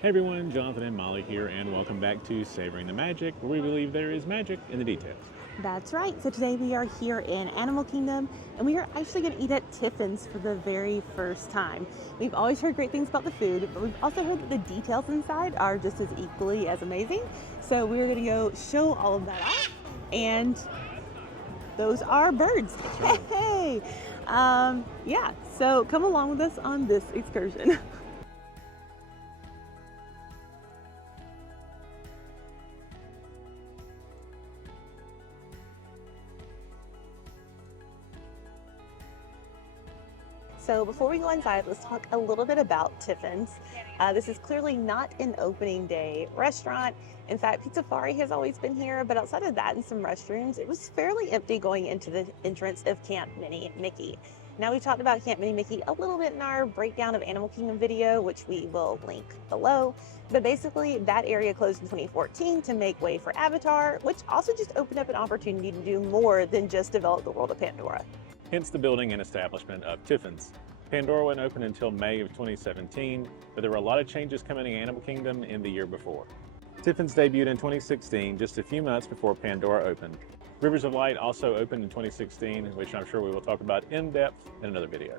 Hey everyone, Jonathan and Molly here, and welcome back to Savoring the Magic, where we believe there is magic in the details. That's right. So today we are here in Animal Kingdom and we are actually going to eat at Tiffins for the very first time. We've always heard great things about the food, but we've also heard that the details inside are just as equally as amazing. So we're going to go show all of that off. And those are birds. Hey! Yeah, so come along with us on this excursion. So before we go inside, let's talk a little bit about Tiffins. This is clearly not an opening day restaurant. In fact, Pizzafari has always been here, but outside of that and some restrooms, it was fairly empty going into the entrance of Camp Mini Mickey. Now, we talked about Camp Mini Mickey a little bit in our breakdown of Animal Kingdom video, which we will link below. But basically, that area closed in 2014 to make way for Avatar, which also just opened up an opportunity to do more than just develop the world of Pandora. Hence the building and establishment of Tiffins. Pandora wasn't open until May of 2017, but there were a lot of changes coming in Animal Kingdom in the year before. Tiffins debuted in 2016, just a few months before Pandora opened. Rivers of Light also opened in 2016, which I'm sure we will talk about in depth in another video.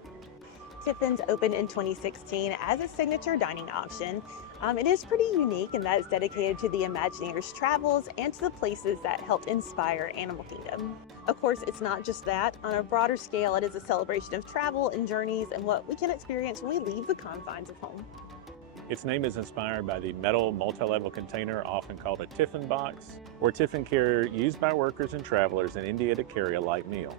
Tiffins opened in 2016 as a signature dining option. It is pretty unique in that it's dedicated to the Imagineers' travels and to the places that helped inspire Animal Kingdom. Of course, it's not just that. On a broader scale, it is a celebration of travel and journeys and what we can experience when we leave the confines of home. Its name is inspired by the metal multi-level container often called a tiffin box, or tiffin carrier used by workers and travelers in India to carry a light meal.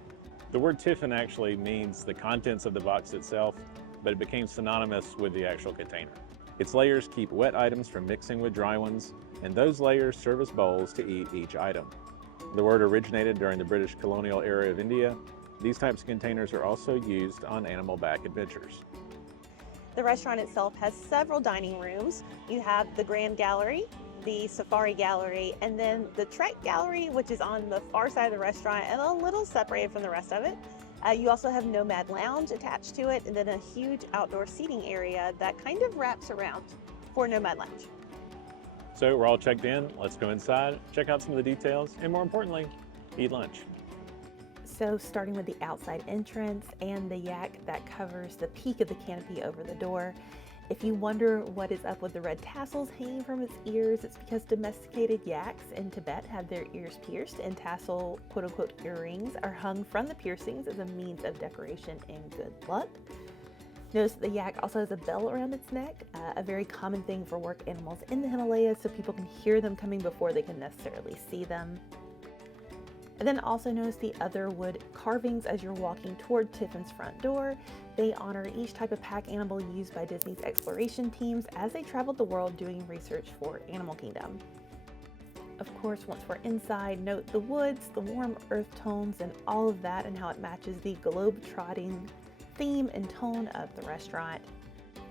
The word tiffin actually means the contents of the box itself, but it became synonymous with the actual container. Its layers keep wet items from mixing with dry ones, and those layers serve as bowls to eat each item. The word originated during the British colonial era of India. These types of containers are also used on animal-back adventures. The restaurant itself has several dining rooms. You have the Grand Gallery, the Safari Gallery, and then the Trek Gallery, which is on the far side of the restaurant and a little separated from the rest of it. You also have Nomad Lounge attached to it, and then a huge outdoor seating area that kind of wraps around for Nomad Lounge. So we're all checked in, let's go inside, check out some of the details, and more importantly, eat lunch. So starting with the outside entrance and the yak that covers the peak of the canopy over the door. If you wonder what is up with the red tassels hanging from its ears, it's because domesticated yaks in Tibet have their ears pierced, and tassel quote-unquote earrings are hung from the piercings as a means of decoration and good luck. Notice that the yak also has a bell around its neck, a very common thing for work animals in the Himalayas, so people can hear them coming before they can necessarily see them. And then also notice the other wood carvings as you're walking toward Tiffin's front door. They honor each type of pack animal used by Disney's exploration teams as they traveled the world doing research for Animal Kingdom. Of course, once we're inside, note the woods, the warm earth tones, and all of that, and how it matches the globe-trotting theme and tone of the restaurant.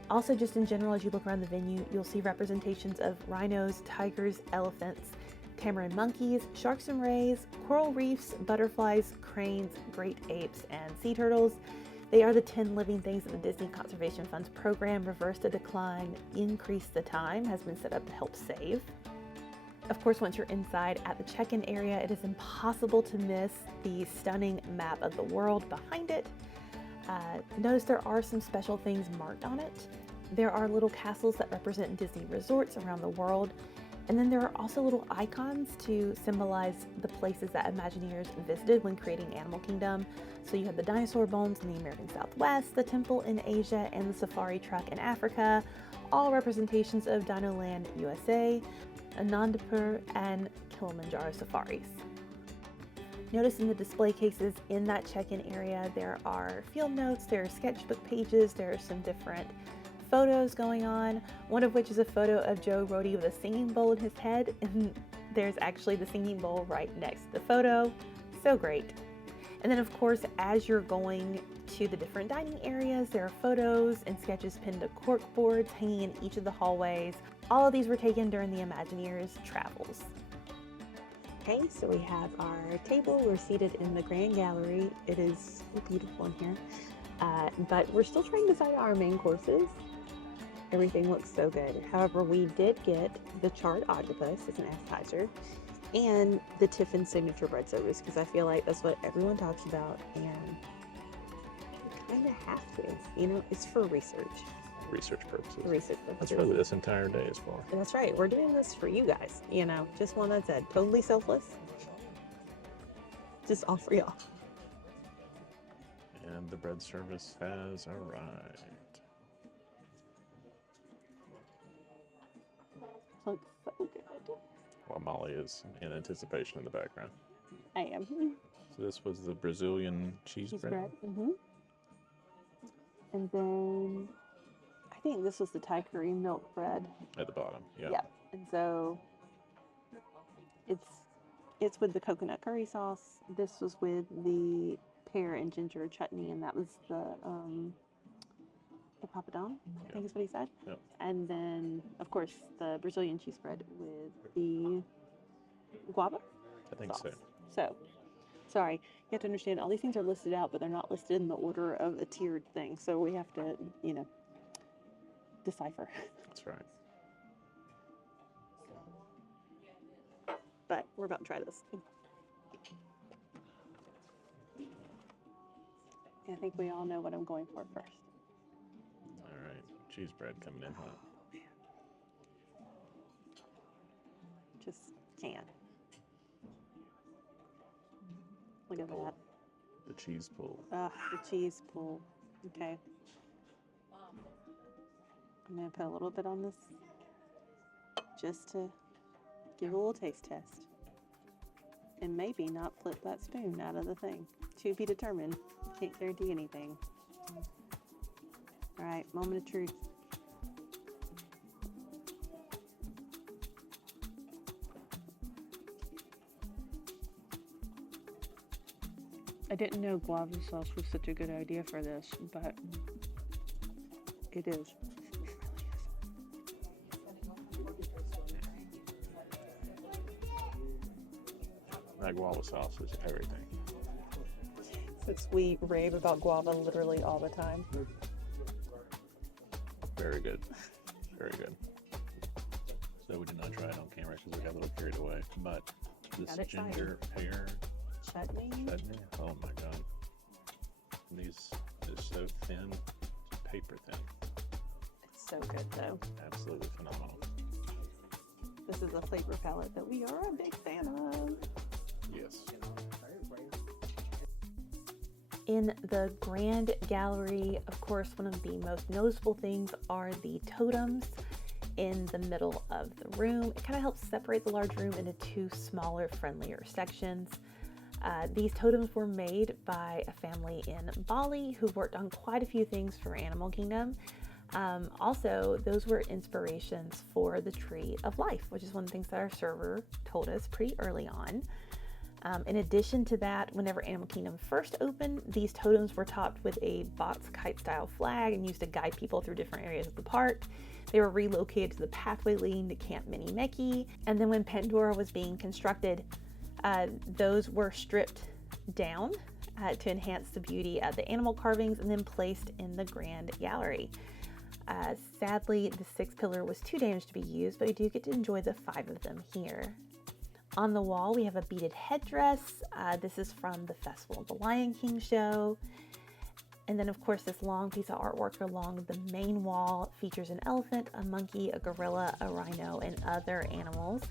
Also, just in general, as you look around the venue, you'll see representations of rhinos, tigers, elephants, tamarin monkeys, sharks and rays, coral reefs, butterflies, cranes, great apes, and sea turtles. They are the 10 living things that the Disney Conservation Fund's program Reverse the Decline, Increase the Time has been set up to help save. Of course, once you're inside at the check-in area, it is impossible to miss the stunning map of the world behind it. Notice there are some special things marked on it. There are little castles that represent Disney resorts around the world. And then there are also little icons to symbolize the places that Imagineers visited when creating Animal Kingdom. So you have the dinosaur bones in the American Southwest, the temple in Asia, and the safari truck in Africa, all representations of Dino Land USA, Anandapur, and Kilimanjaro safaris. Notice in the display cases in that check-in area, there are field notes, there are sketchbook pages, there are some different photos going on, one of which is a photo of Joe Rohde with a singing bowl in his head, and there's actually the singing bowl right next to the photo. So great. And then of course, as you're going to the different dining areas, there are photos and sketches pinned to cork boards hanging in each of the hallways. All of these were taken during the Imagineers' travels. Okay, so we have our table. We're seated in the Grand Gallery. It is so beautiful in here. But we're still trying to decide our main courses. Everything looks so good. However, we did get the charred octopus as an appetizer and the Tiffins signature bread service because I feel like that's what everyone talks about and you kind of have to. You know, it's for research. Research purposes. Research purposes. That's what this entire day is for. And that's right. We're doing this for you guys. You know, just one that said totally selfless. Just all for y'all. And the bread service has arrived. Looks so good. While Molly is in anticipation in the background. I am. So this was the Brazilian cheese bread. Mm-hmm. And then I think this was the Thai curry milk bread. At the bottom, yeah. Yeah. And so it's with the coconut curry sauce. This was with the pear and ginger chutney, and that was the papadon, I think is what he said. Yep. And then, of course, the Brazilian cheese bread with the guava I think sauce. so. So, sorry, you have to understand, all these things are listed out, but they're not listed in the order of a tiered thing. So we have to, you know, decipher. That's right. But we're about to try this. I think we all know what I'm going for first. All right, cheese bread coming in hot. Just can't. Look at that. The cheese pull. The cheese pull. Okay. I'm going to put a little bit on this just to give a little taste test. And maybe not flip that spoon out of the thing. To be determined. Can't guarantee anything. All right, moment of truth. I didn't know guava sauce was such a good idea for this, but it is. That guava sauce is everything. Since we rave about guava literally all the time. Very good. Very good. So we did not try it on camera because we got a little carried away. But this ginger pear chutney. Oh my god. And these is so thin, paper thin. It's so good though. Absolutely phenomenal. This is a flavor palette that we are a big fan of. Yes. In the Grand Gallery, of course, one of the most noticeable things are the totems in the middle of the room. It kind of helps separate the large room into two smaller, friendlier sections. These totems were made by a family in Bali who worked on quite a few things for Animal Kingdom. Also, those were inspirations for the Tree of Life, which is one of the things that our server told us pretty early on. In addition to that, whenever Animal Kingdom first opened, these totems were topped with a box kite style flag and used to guide people through different areas of the park. They were relocated to the pathway leading to Camp Mini Mickey. And then when Pandora was being constructed, those were stripped down to enhance the beauty of the animal carvings and then placed in the Grand Gallery. Sadly, the sixth pillar was too damaged to be used, but we do get to enjoy the 5 of them here. On the wall, we have a beaded headdress. This is from the Festival of the Lion King show. And then, of course, this long piece of artwork along the main wall features an elephant, a monkey, a gorilla, a rhino, and other animals.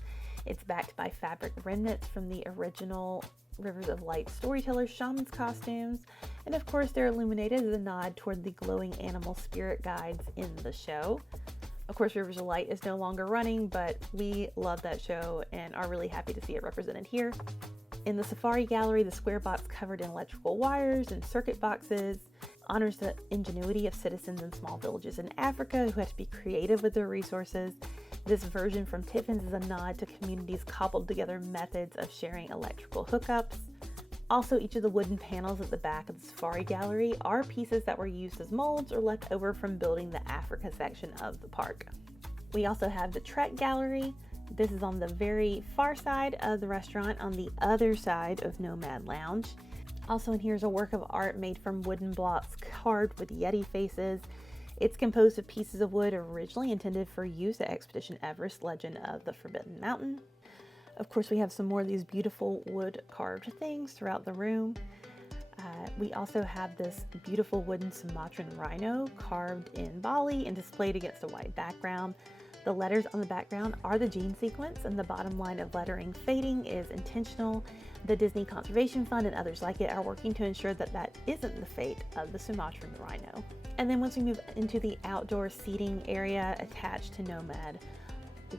It's backed by fabric remnants from the original Rivers of Light storytellers' shamans costumes. And of course, they're illuminated as a nod toward the glowing animal spirit guides in the show. Of course, Rivers of Light is no longer running, but we love that show and are really happy to see it represented here. In the Safari Gallery, the square box covered in electrical wires and circuit boxes honors the ingenuity of citizens in small villages in Africa who had to be creative with their resources. This version from Tiffins is a nod to communities' cobbled together methods of sharing electrical hookups. Also, each of the wooden panels at the back of the Safari Gallery are pieces that were used as molds or left over from building the Africa section of the park. We also have the Trek Gallery. This is on the very far side of the restaurant on the other side of Nomad Lounge. Also in here is a work of art made from wooden blocks carved with Yeti faces. It's composed of pieces of wood originally intended for use at Expedition Everest: Legend of the Forbidden Mountain. Of course, we have some more of these beautiful wood carved things throughout the room. We also have this beautiful wooden Sumatran rhino carved in Bali and displayed against a white background. The letters on the background are the gene sequence, and the bottom line of lettering fading is intentional. The Disney Conservation Fund and others like it are working to ensure that that isn't the fate of the Sumatran rhino. And then once we move into the outdoor seating area attached to Nomad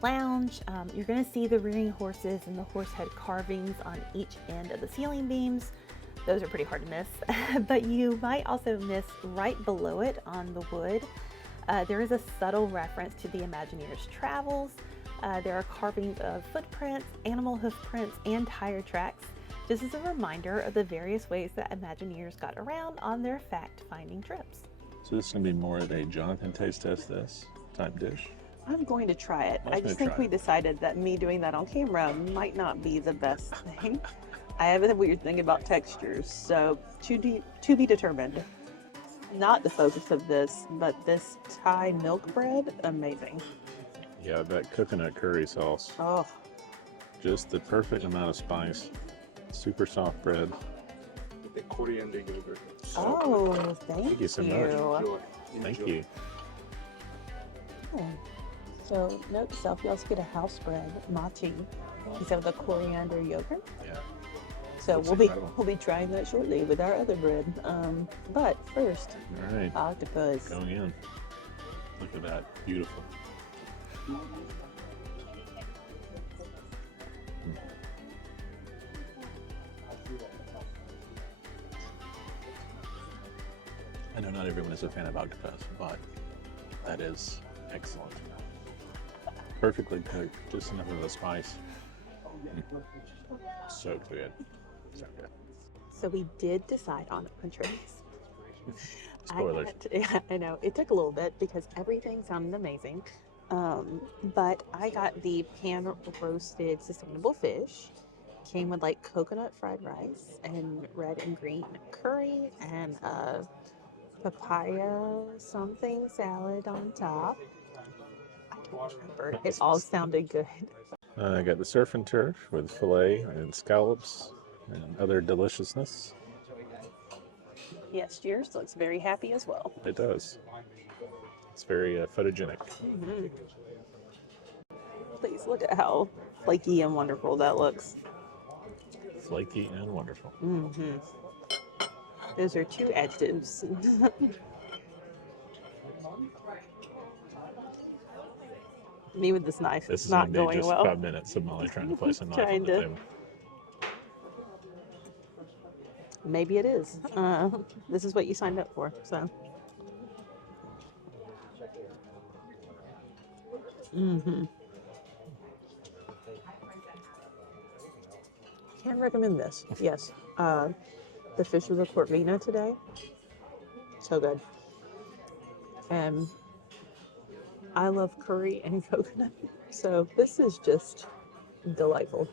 Lounge, you're going to see the rearing horses and the horse head carvings on each end of the ceiling beams. Those are pretty hard to miss, but you might also miss right below it on the wood. There is a subtle reference to the Imagineers' travels. There are carvings of footprints, animal hoof prints, and tire tracks, just as a reminder of the various ways that Imagineers got around on their fact-finding trips. So this is going to be more of a Jonathan taste test this type dish? I'm going to try it. I just think we decided that me doing that on camera might not be the best thing. I have a weird thing about textures, so to be determined. Not the focus of this, but this Thai milk bread, amazing. Yeah, that coconut curry sauce. Oh, Just the perfect amount of spice. Super soft bread. The coriander yogurt. oh, thank you so much. Enjoy. Thank you. Yeah. So note to self, you also get a house bread, mochi, instead of the coriander yogurt. Yeah. So Looks we'll incredible. be trying that shortly with our other bread. But first, All right. octopus. Going in. Look at that. Beautiful. I know not everyone is a fan of octopus, but that is excellent. Perfectly cooked, just enough of the spice. So good. So good. So we did decide on entrees. Spoilers. I know it took a little bit because everything sounded amazing. But I got the pan roasted sustainable fish. Came with like coconut fried rice and red and green curry and papaya something salad on top. I don't remember. It all sounded good. I got the surf and turf with filet and scallops and other deliciousness. Yes, yours looks very happy as well. It does. It's very photogenic. Mm-hmm. Please look at how flaky and wonderful that looks. Flaky and wonderful. Mm-hmm. Those are two adjectives. Me with this knife, This it's is not going to be going just well. 5 minutes of Molly trying to place a knife on Trying the to. table. Maybe it is. This is what you signed up for, so. Mm-hmm. Can recommend this. Yes. The fish was a corvina today. So good. And I love curry and coconut. So this is just delightful.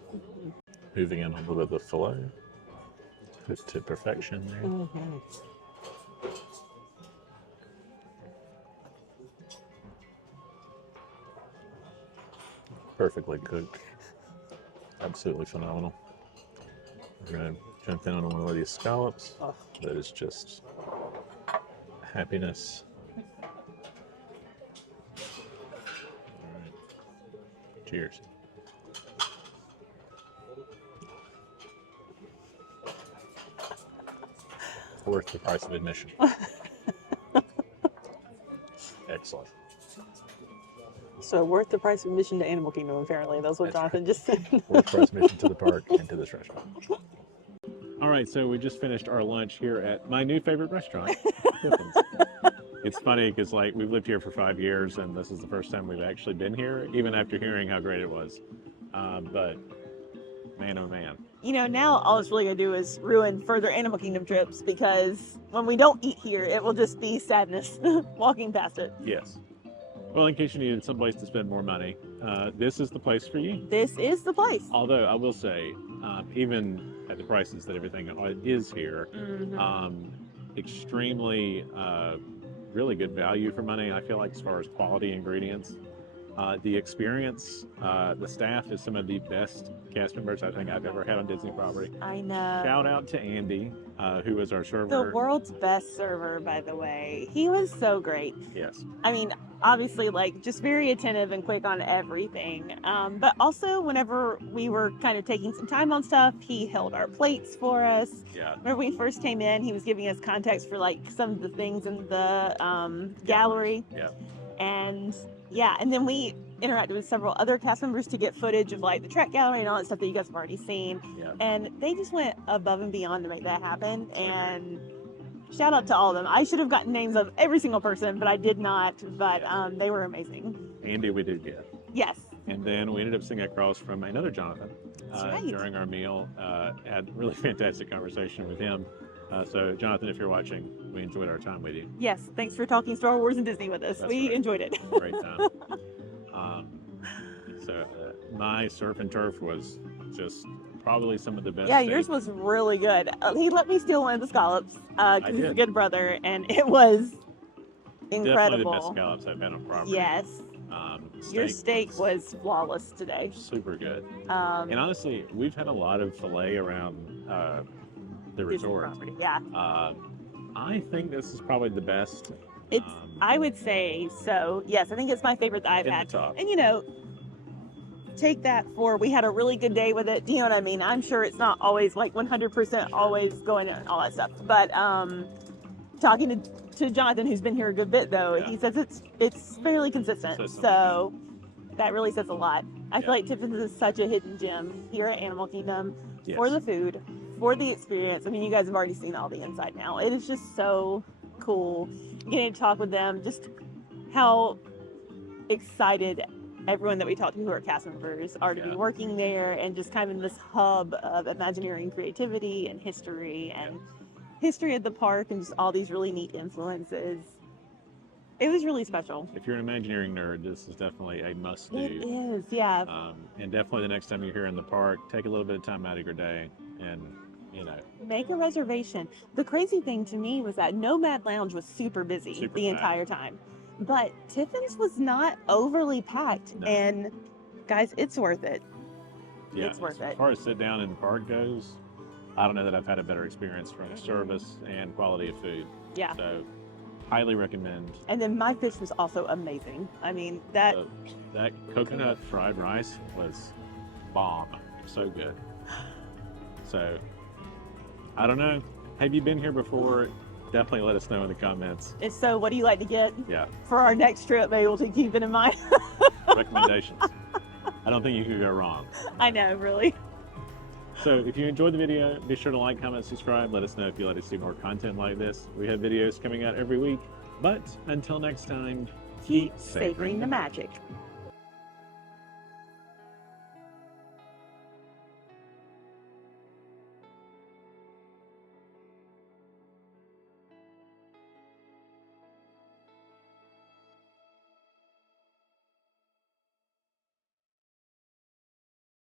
Moving in a little bit of the filet. Cooked to perfection there. Mm-hmm. Perfectly cooked. Absolutely phenomenal. We're going to jump in on one of these scallops. Oh. That is just happiness. All right. Cheers. Worth the price of admission. Excellent. So worth the price of admission to Animal Kingdom, apparently. That's what That's Jonathan just said. Worth the price of admission to the park and to this restaurant. All right, so we just finished our lunch here at my new favorite restaurant, Tiffins. It's funny because like we've lived here for 5 years and this is the first time we've actually been here, even after hearing how great it was. But man, oh man. You know, now all it's really going to do is ruin further Animal Kingdom trips because when we don't eat here, it will just be sadness walking past it. Yes. Well, in case you needed someplace to spend more money, this is the place for you. This is the place. Although I will say, even at the prices that everything is here, Mm-hmm. extremely really good value for money, I feel like, as far as quality ingredients. The experience, the staff is some of the best cast members I think I've ever had on Disney property. I know. Shout out to Andy, who was our server. The world's best server, by the way. He was so great. Yes. I mean, obviously, like, just very attentive and quick on everything. But also, whenever we were kind of taking some time on stuff, he held our plates for us. Yeah. When we first came in, he was giving us context for, like, some of the things in the gallery. Yeah. And yeah, and then we interacted with several other cast members to get footage of, like, the Trek gallery and all that stuff that you guys have already seen. Yeah. And they just went above and beyond to make that happen. And shout out to all of them. I should have gotten names of every single person, but I did not. But they were amazing. Andy we did get. Yes. And then we ended up sitting across from another Jonathan right. during our meal. Had a really fantastic conversation with him. So Jonathan, if you're watching, we enjoyed our time with you. Yes. Thanks for talking Star Wars and Disney with us. That's We right. enjoyed it. Great time. My surf and turf was just probably some of the best. Yeah, steak. yours was really good. He let me steal one of the scallops because he's a did. good brother, and it was Definitely incredible. the best scallops I've had on property. Yes. Your steak was flawless today. super good. Um, And honestly, we've had a lot of filet around the Disney resort. property. Yeah. I think this is probably the best. It's, I would say so. Yes, I think it's my favorite that I've in had. the top. And, you know, take that for we had a really good day with it. Do you know what I mean? I'm sure it's not always like 100% always going and all that stuff. But talking to Jonathan, who's been here a good bit, though, Yeah. he says it's fairly consistent. So that really says a lot. I feel like Tiffins is such a hidden gem here at Animal Kingdom for the food, for the experience. I mean, you guys have already seen all the inside now. It is just so cool getting to talk with them, just how excited everyone that we talk to who are cast members are to be working there, and just kind of in this hub of Imagineering creativity and history and history of the park, and just all these really neat influences. It was really special. If you're an Imagineering nerd, this is definitely a must-do. It is, yeah. And definitely the next time you're here in the park, take a little bit of time out of your day and, you know. Make a reservation. The crazy thing to me was that Nomad Lounge was super busy the entire time. But Tiffins was not overly packed. No. And guys, it's worth it. Yeah, It's worth as it. far as sit down in the park goes, I don't know that I've had a better experience from service and quality of food. Yeah. So, highly recommend. And then my fish was also amazing. I mean, that That coconut fried rice was bomb. So good. So, I don't know. Have you been here before? Definitely let us know in the comments. is so. What do you like to get Yeah, for our next trip? Maybe we'll keep it in mind. recommendations. I don't think you could go wrong. I know, really. So if you enjoyed the video, be sure to like, comment, subscribe. Let us know if you'd like to see more content like this. We have videos coming out every week. But until next time, Keep savoring the magic.